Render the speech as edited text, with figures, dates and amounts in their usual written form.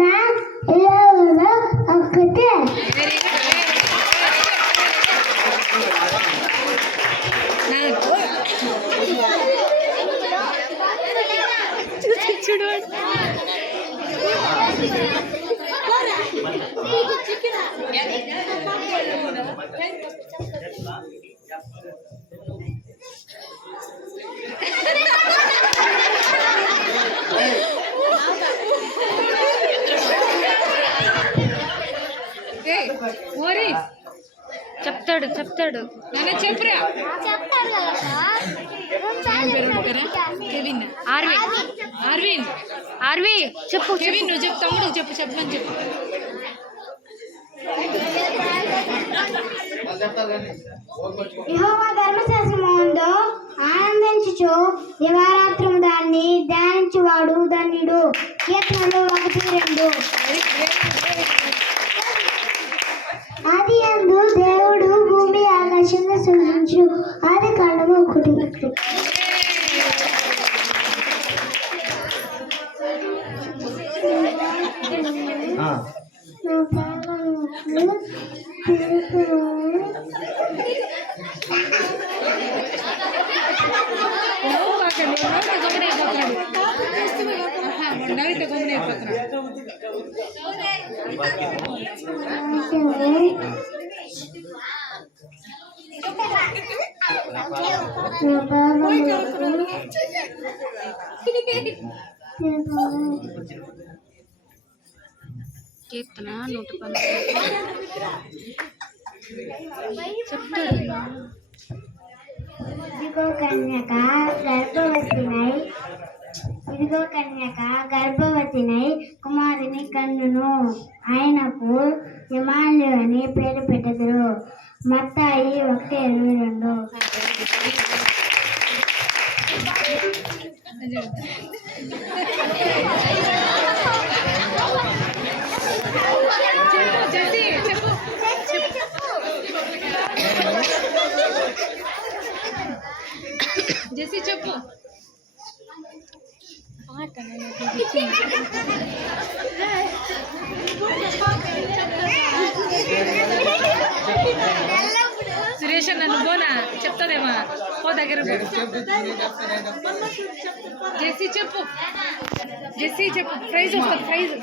నా ఇల్లు ఒక్కటే. చూడు చెప్తాడు చెప్తాడు నాన్న చెప్పురా. ఆర్విన్ ఆర్వి చెప్పు కెవిన్ నువ్వు చెప్పు తమ్ముడు చెప్పు చెప్పమని చెప్పు. యెహోవా ధర్మశాస్త్రముందు ఆనందించుచు దివారాత్రము దాన్ని ధ్యానించువాడు ధన్యుడు. కీర్తనలు 1-2. ఆది యందు దేవుడు భూమి ఆకాశంగా సృజించు. ఆదికాండము 1. కీర్తన 119 చెప్తాడు. ఇదిగో కన్యక గర్భవతినై కుమారుని కన్నును. ఆయనకు యమాల్యు అని పేరు పెట్టెదరు. మత్తాయి 1:22. జెసి చెప్పు. సురేష్ నన్ను పోనా చెప్తాదేమా పో దగ్గర. జెసి చెప్పు జెసి చెప్పు. ప్రైజ్ వస్తుంది ప్రైజ్.